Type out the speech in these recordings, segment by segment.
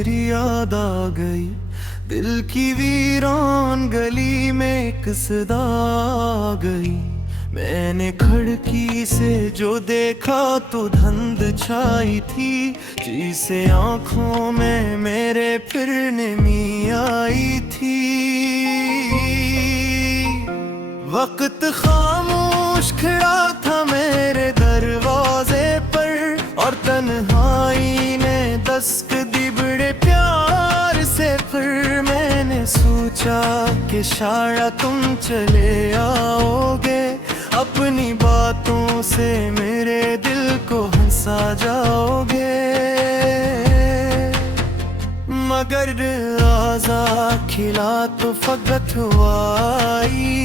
तेरी याद आ गई। दिल की वीरान गली में एक सदा आ गई। मैंने खिड़की से जो देखा तो धुंध छाई थी, जिसे आंखों में मेरे फिर नींद आई थी। वक्त खामोश खड़ा था मेरे दरवाजे पर, और तन्हाई ने दस्तक दी बड़े प्यार से। फिर मैंने सोचा कि शायद तुम चले आओगे, अपनी बातों से मेरे दिल को हंसा जाओगे। मगर आज़ा खिला तो फकत हुआ आई,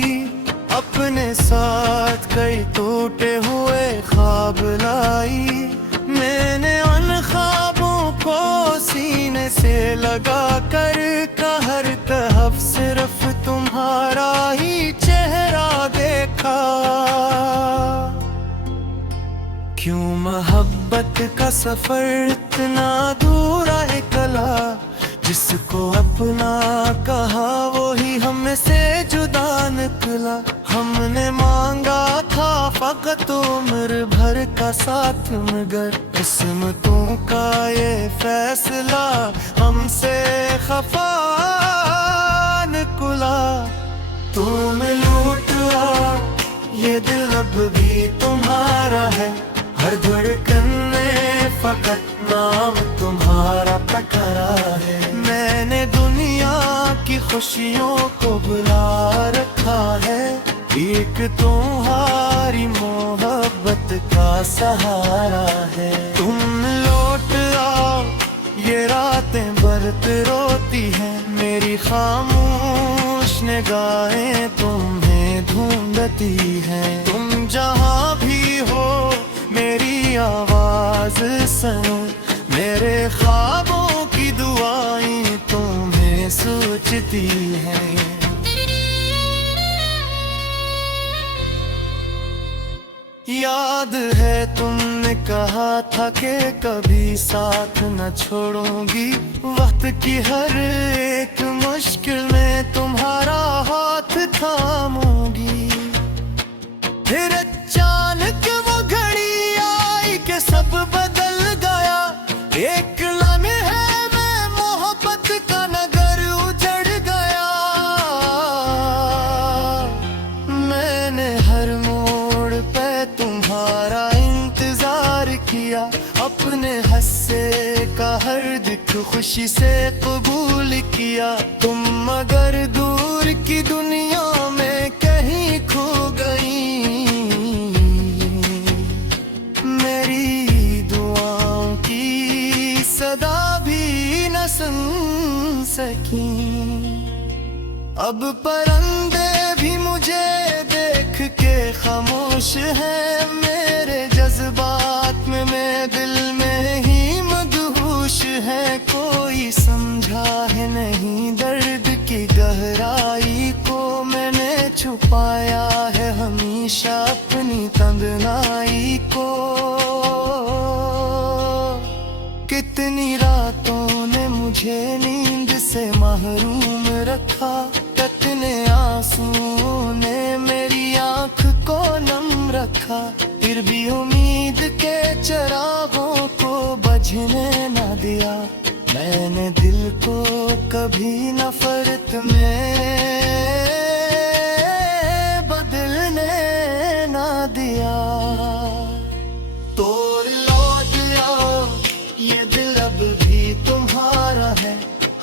अपने साथ कई टूटे हुए ख्वाब लाई। मैंने उन ख्वाबों को सीने से लगा कर हर तरफ सिर्फ तुम्हारा ही चेहरा देखा। क्यों मोहब्बत का सफर इतना दूर है कला, जिसको अपना कहा वो ही हमसे जुदा निकला। हमने मांगा था फकत उम्र भर का साथ, मगर किस्मतों का ये फैसला हमसे खफा निकला। तुम लूट आ ये दिल अब भी तुम्हारा है, हर धड़कन में फकत नाम तुम्हारा पकड़ा है। मैंने दुनिया की खुशियों को बुला रखा है, एक तुम्हारी मोहब्बत का सहारा है। तुम लौट आओ ये रातें बरत रोती हैं, मेरी खामोश निगाहें तुम्हें ढूंढती हैं। तुम जहाँ भी हो मेरी आवाज सुनो, मेरे ख्वाबों की दुआएं तुम्हें सोचती हैं। याद है तुमने कहा था कि कभी साथ न छोड़ूंगी, वक्त की हर एक मुश्किल में तुम्हारा हाथ थामूंगी। फिर अचानक वो घड़ी आई कि सब बदल गया, एक लम्हे में मोहब्बत का नगर उजड़ गया। मैंने हर मोड़ पे तुम्हारा इंतजार किया, अपने हस्से का हर दिख खुशी से कबूल किया। तुम मगर दूर की दुनिया में कहीं खो गई, मेरी दुआओं की सदा भी न सुन सकी। अब परंदे भी मुझे देख के खामोश है, मेरे जज्बात में मैं दिल में ही मदहोश है। कोई समझा है नहीं दर्द की गहराई को, मैंने छुपाया है हमेशा अपनी तंदनाई को। कितनी रातों ने मुझे नींद से महरूम रखा, कितने आंसुओं ने मेरी आंख को नम रखा। फिर भी उम्मीद के चिरागों को बुझने न दिया, मैंने दिल को कभी नफरत में बदलने न दिया। तो लौट आओ ये दिल अब भी तुम्हारा है,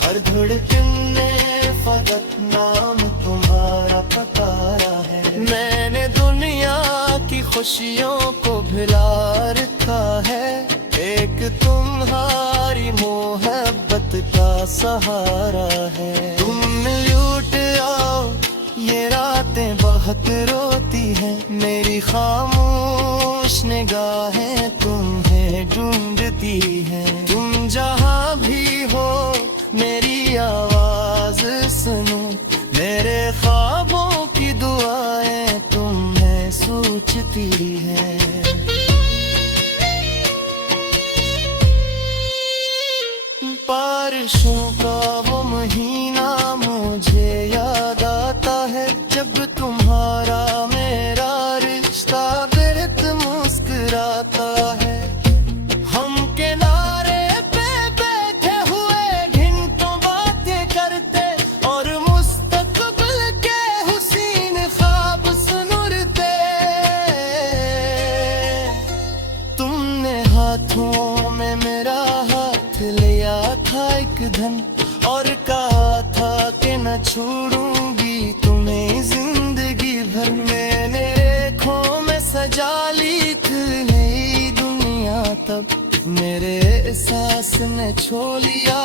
हर धड़कन में फकत नाम तुम्हारा पकारा है। मैंने दुनिया की खुशियों को भुला रखा है, एक तुम्हारी मोहब्बत का सहारा है। तुम लौट आओ ये रातें बहुत रोती हैं, मेरी खामोश निगाहें तुम्हें ढूंढती हैं। तुम जहाँ भी हो मेरी आवाज सुनो, मेरे ख्वाबों की दुआएं तुम्हें सोचती हैं। पार बारिशों का वो महीना मुझे याद आता है, जब तुम्हारा मेरा रिश्ता बिरत मुस्कुराता है। हम किनारे पे बैठे हुए घंटों बातें करते और मुस्तकबिल के हुसीन ख्वाब सुनते। तुमने हाथों में मेरा हाथ लिया था एक धन और कहा था कि न छोड़ूंगी तुम्हें जिंदगी भर। मैंने आँखों में सजा ली थी नई दुनिया, तब मेरे एहसास ने छो लिया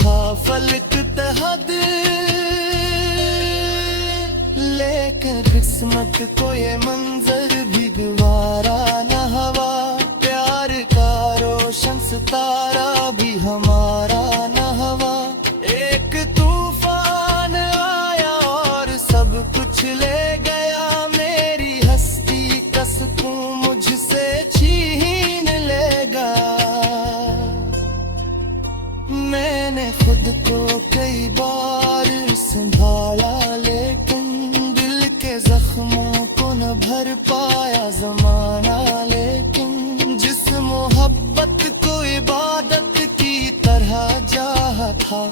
था फलक तहत। लेकिन किस्मत को ये मंजर भी गवारा न हवा, प्यार का रोशन सितारा भी हमारा न हवा। एक तूफान आया और सब कुछ ले गया, मेरी हस्ती का सुकून मुझसे छीन लेगा। मैंने खुद को कई बार संभाला, लेकिन दिल के जख्मों को न भर पाया जमाना। लेकिन जिस मोहब्बत को इबादत की तरह चाहा था,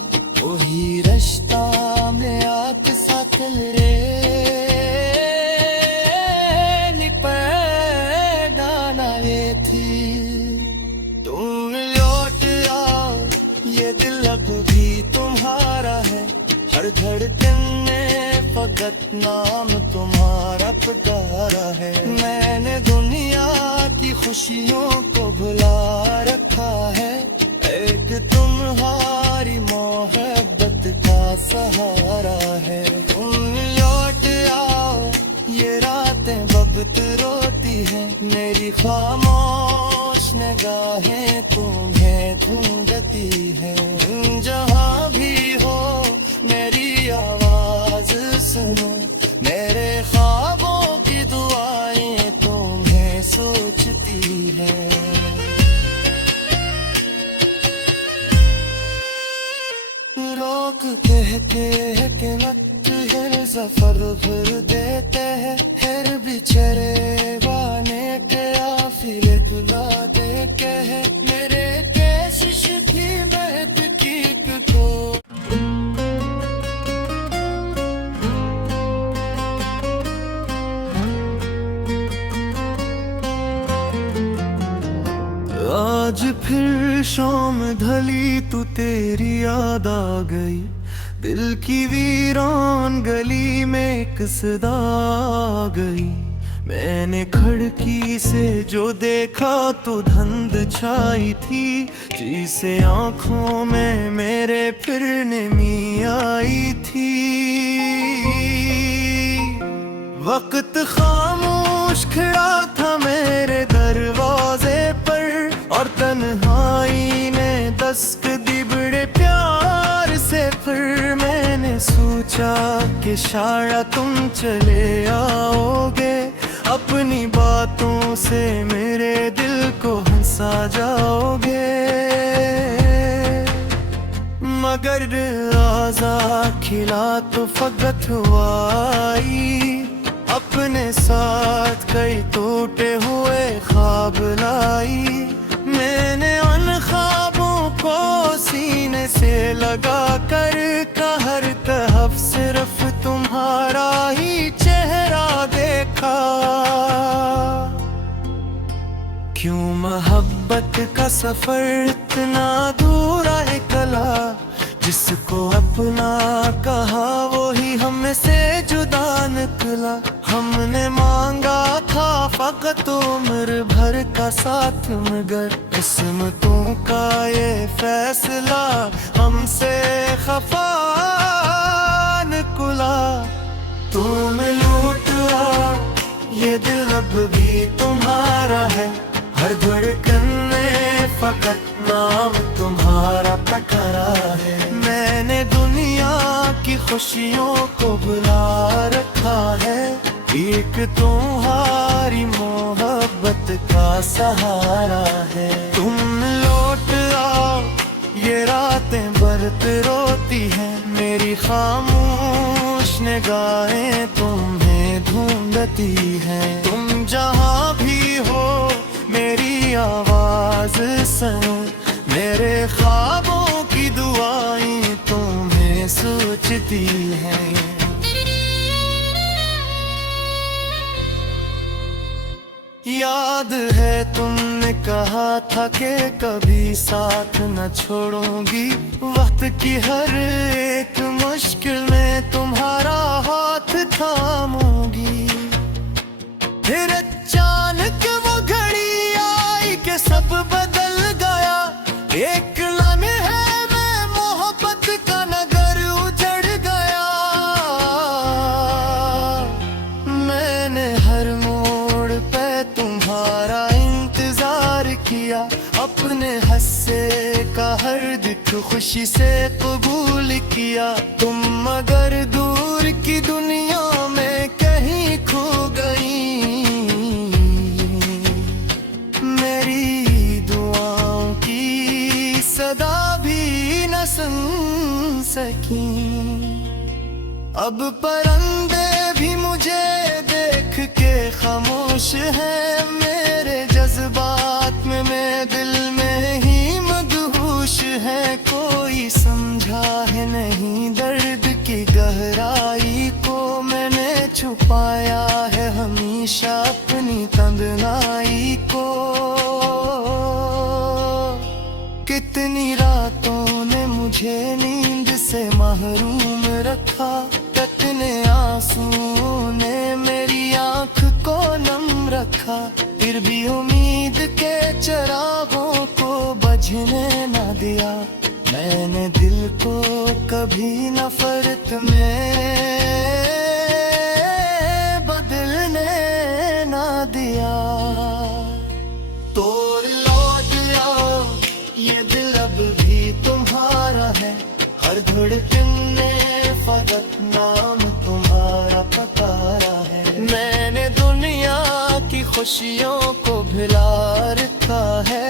वही रिश्ता में आके साथ रे निपैगाना ये थी। तुम लौट आओ, ये दिल अब भी तुम्हारा है, हर धड़कन में फकत नाम तुम्हारा पुकारा है। मैंने दुनिया की खुशियों को भुला रखा है, एक तुम्हारी मोहब्बत का सहारा है। तुम लौट आओ, ये रातें बब्त रोती हैं, मेरी खामोश निगाहें तुम्हें ढूंढती हैं। जहाँ भी हो मेरी आवाज सुनो, मेरे ख्वाबों की दुआएं तुम्हें सोचती हैं। रोक कहते हैं कि वक्त हर सफर भर देते हैं, हर बिछड़े वाने के आफिले बुलाते के है। मेरे केशिश की महक की को आज फिर शाम ढली, तू तेरी याद आ गई, दिल की वीरान गली में एक सदा आ गई। मैंने खिड़की से जो देखा तो धुंध छाई थी, जिसे आंखों में मेरे फिर नमी आई थी। वक्त खामोश खड़ा था मेरे दरवाजे पर, और तन्हाई ने दस्तक दी बड़े प्यार से। फिर मैंने सोचा कि शायद तुम चले आओगे, अपनी बातों से मेरे दिल को हंसा जाओगे। मगर आज़ा खिला तो फकत हुआई, अपने साथ कई टूटे हुए ख्वाब लाई। मैंने उन ख्वाबों को सीने से लगा कर हर तरफ सिर्फ तुम्हारा ही चेहरा देखा। क्यों मोहब्बत का सफर इतना दूर है कला, जिसको अपना कहा वो ही हमसे जुदा निकला। हमने मांगा था फकत उम्र भर का साथ, मगर किस्मतों का ये फैसला हमसे खफा निकला। तुम लूट आ, ये दिल अब भी तुम्हारा है, हर धड़कन में फकत नाम तुम्हारा पकड़ा है। मैंने दुनिया की खुशियों को बुला रखा है, एक तुम्हारी मोहब्बत का सहारा है। तुम लौट आओ, ये रातें बरत रोती हैं, मेरी खामोश निगाहें तुम्हें ढूंढती हैं। तुम जहाँ भी हो मेरी आवाज सुनो, मेरे ख्वाबों की दुआएं तुम्हें सोचती हैं। याद है तुमने कहा था कि कभी साथ न छोड़ूंगी, वक्त की हर एक मुश्किल में तुम्हारा हाथ थामूंगी। फिर अचानक वो घड़ी आई कि सब बदल गया, एक लम्हे में मोहब्बत का नगर उजड़ गया। मैंने हर मोड़ पे तुम्हारा इंतजार किया, अपने हस्से का हर दुख खुशी से कबूल किया। तुम मगर दूर की दुनिया में कहीं खो गई, मेरी दुआओं की सदा भी न सुन सकी। अब परंदे भी मुझे देख के खामोश है, मेरे जज्बात में मैं दिल में ही मदहोश है। कोई समझा है नहीं दर्द की गहराई को, मैंने छुपाया है हमेशा अपनी तंदनाई को। कितनी रातों ने मुझे नींद से महरूम रखा, कितने आंसुओं ने मेरी आंख को नम रखा। फिर भी उम्मीद के चिरागों को बुझने न दिया, मैंने दिल को कभी नफरत में बदलने न दिया। तो लौट आओ, ये दिल अब भी तुम्हारा है, हर धड़कन ने फकत नाम तुम्हारा पुकारा है। मैंने दुनिया की खुशियों को भुला रखा है,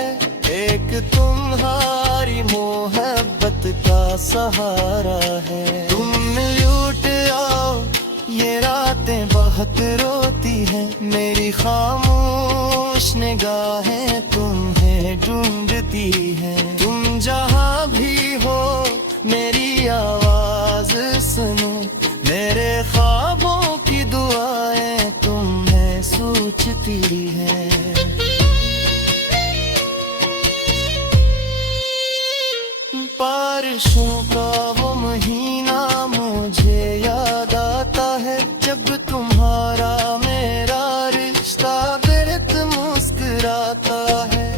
एक तुम्हारी मोहब्बत का सहारा है। तुम लौट आओ, ये रातें बहुत रोती हैं, मेरी खामोश निगाहें तुम्हें ढूंढती हैं। तुम जहाँ भी हो मेरी आवाज सुनो, मेरे ख्वाबों की दुआएं तुम्हें सोचती हैं। बारिशों का वो महीना मुझे याद आता है, जब तुम्हारा मेरा रिश्ता बेहद मुस्कुराता है।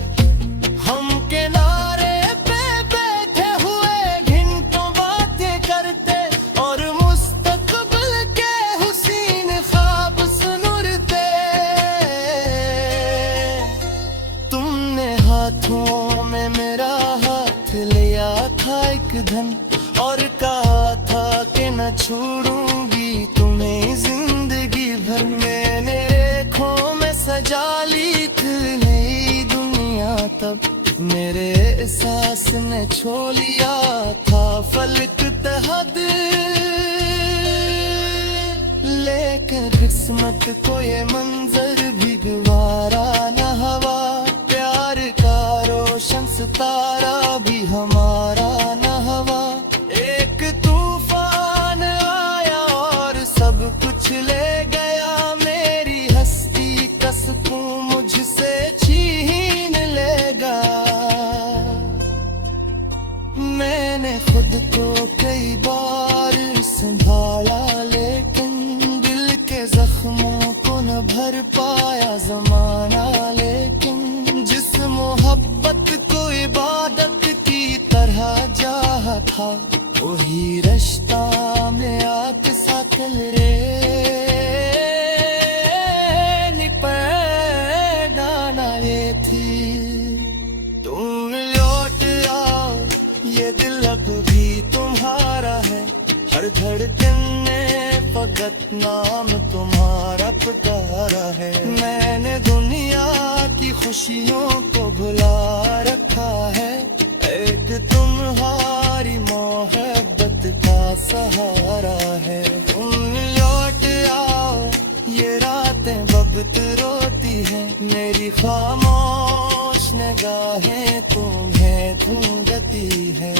हम किनारे पे बैठे हुए घंटों बातें करते, और मुस्तकबिल के हुसीन ख्वाब सुनुरते। तुमने हाथों में मेरा हाथ लिया था एक धन, और कहा था कि न छोड़ूंगी तुम्हें जिंदगी भर। मैंने रेखों में सजा ली थी नई दुनिया, तब मेरे एहसास ने छो लिया था फलक तहद। लेकिन किस्मत को ये मंजर भी गवारा न हवा, प्यार का रोशन सितारा भी हमारा न हवा। एक तूफान आया और सब कुछ ले गया, मेरी हस्ती का सुकून मुझसे छीन लेगा। मैंने खुद को कई बार संभाला, लेकिन दिल के जख्मों को न भर पाया जमाना। लेकिन जिस मोहब्बत को इबादत की तरह चाहा था, वही रिश्ता में आके साथ रे पैगाना ये थी। तुम लौट आओ, ये दिल अब भी तुम्हारा है, हर धड़कन ने फकत नाम तुम्हारा पुकारा है। मैंने दुनिया की खुशियों को भुला रखा है, एक तुम्हारी मोहब्बत का सहारा है। तुम लौट आओ, ये रातें बब्त रोती हैं, मेरी खामोश निगाहें तुम्हें ढूंढती है।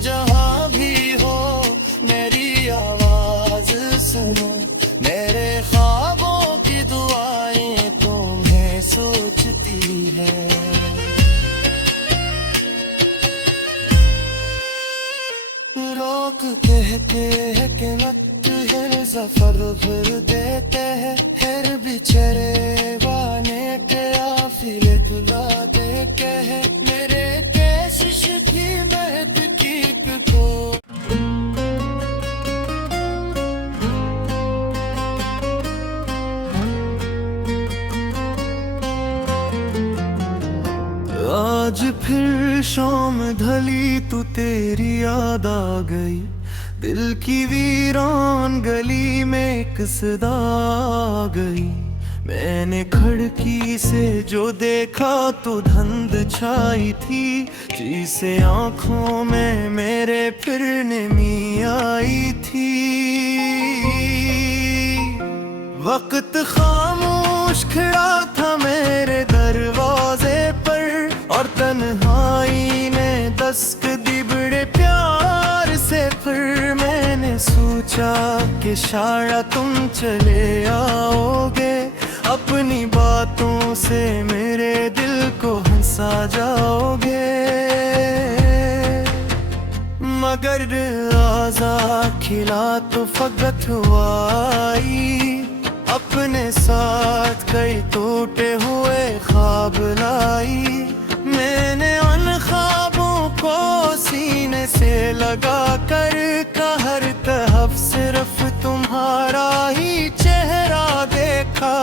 जहाँ भी हो मेरी आवाज सुनो, मेरे ख्वाबों की दुआएं तुम्हें सोचती है। लोग कहते हैं कि वक्त है सफर भर देते हैं, फिर बिछड़े वाने के आफिले बुलाते कहे, मेरे केशिश की महक की को। आज फिर शाम ढली तू तेरी याद आ गई, दिल की वीरान गली में एक सदा आ गई। मैंने खिड़की से जो देखा तो धुंध छाई थी, जिसे आंखों में मेरे फिर नमी आई थी। वक्त खामोश खड़ा था मेरे दरवाजे पर, और तन्हाई ने दस्तक दी बड़े प्यार से। फिर मैंने सोचा कि शायद तुम चले आओगे, अपनी बातों से मेरे दिल को हंसा जाओगे। मगर आज़ाद खिला तो फकत हुआई, अपने साथ कई टूटे हुए ख्वाब लाई। मैंने उन ख्वाबों को सीने से लगा कर हर तरफ सिर्फ तुम्हारा ही चेहरा देखा।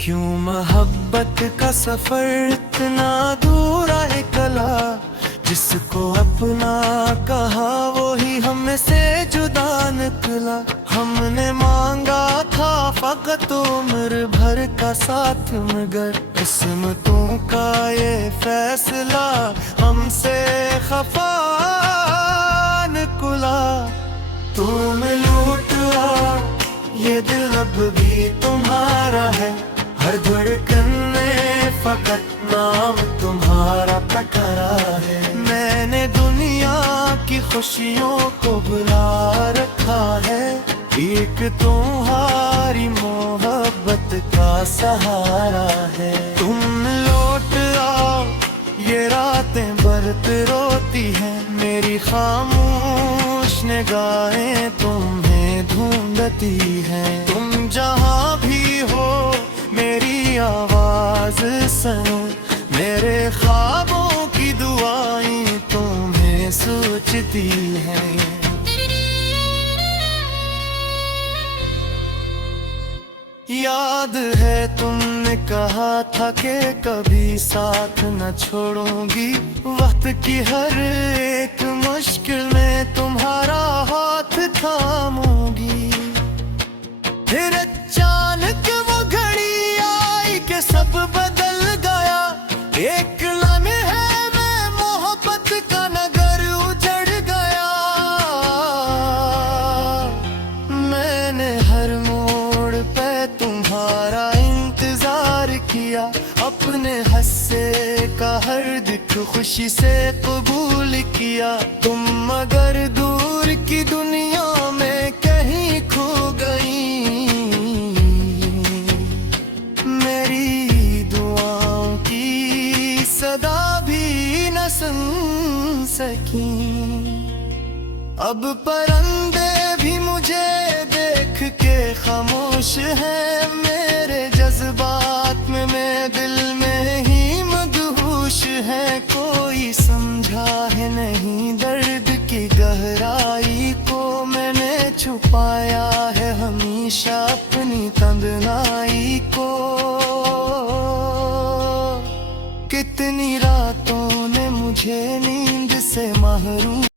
क्यों मोहब्बत का सफर इतना दूर है कला, जिसको अपना कहा वो ही हमसे जुदा निकला। हमने मांगा था फकत उम्र भर का साथ, मगर किस्मतों का ये फैसला हमसे खफा निकला। तुम लूट आ, ये दिल अब भी तुम्हारा है, हर धड़कन में फकत नाम तुम्हारा टकरा है। मैंने दुनिया की खुशियों को बुला रखा है, एक तुम्हारी मोहब्बत का सहारा है। तुम लौट आओ, ये रातें बरत रोती हैं, मेरी खामोश निगाहें तुम्हें ढूंढती हैं। तुम जहाँ भी हो मेरी आवाज सुनो, मेरे ख्वाबों की दुआएं तुम्हें सोचती हैं। याद है तुमने कहा था कि कभी साथ न छोड़ूंगी, वक्त की हर एक मुश्किल में तुम्हारा हाथ थामूंगी। फिर अचानक वो घड़ी आई कि सब बदल गया, एक लम्हे में मोहब्बत का नगर उजड़ गया। मैंने हर मोड़ पे तुम्हारा इंतजार किया, अपने हस्से का हर दिख खुशी से कबूल किया। तुम मगर दूर की दुनिया में कहीं खो गई, मेरी दुआओं की सदा भी न सुन सकी। अब परंदे भी मुझे देख के खामोश है, मेरे जज्बात में मैं दिल में ही मदहोश है। कोई समझा है नहीं दर्द की गहराई को, मैंने छुपाया है हमेशा अपनी तंदनाई को। कितनी रातों ने मुझे नींद से महरूम